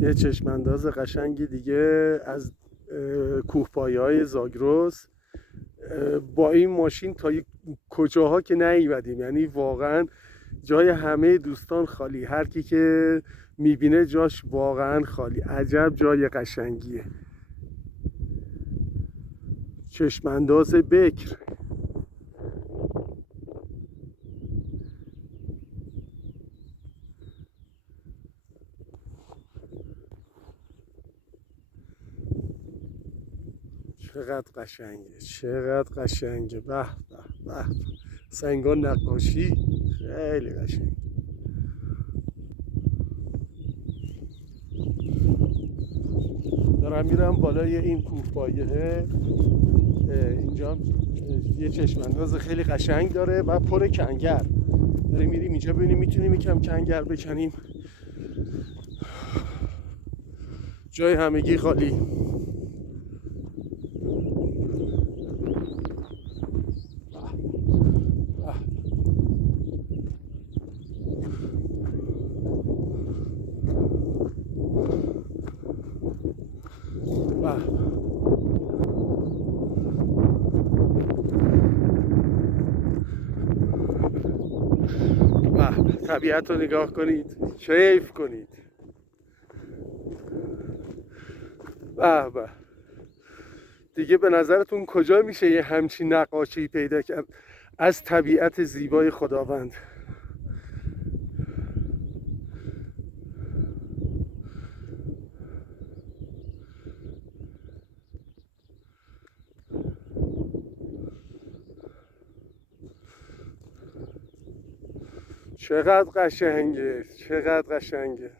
یه چشمانداز قشنگی دیگه از کوهپایه‌های زاگرس. با این ماشین تا کجاها که نیومدیم، یعنی واقعا جای همه دوستان خالی، هر کی که میبینه جاش واقعا خالی. عجب جای قشنگیه. چشمانداز بکر. چقدر قشنگه، چقدر قشنگه. به به به. سنگان نقاشی خیلی قشنگ. دارم میرم بالای این کوهپایه. اینجا یه چشمانداز خیلی قشنگ داره و پر کنگر. داریم میریم اینجا ببینیم میتونیم یکم کنگر بکنیم. جای همگی خالی. طبیعت رو نگاه کنید، کیف کنید. به به. دیگه به نظرتون کجا میشه یه همچین نقاشی پیدا کرد از طبیعت زیبای خداوند؟ چقدر قشنگه، چقدر قشنگه.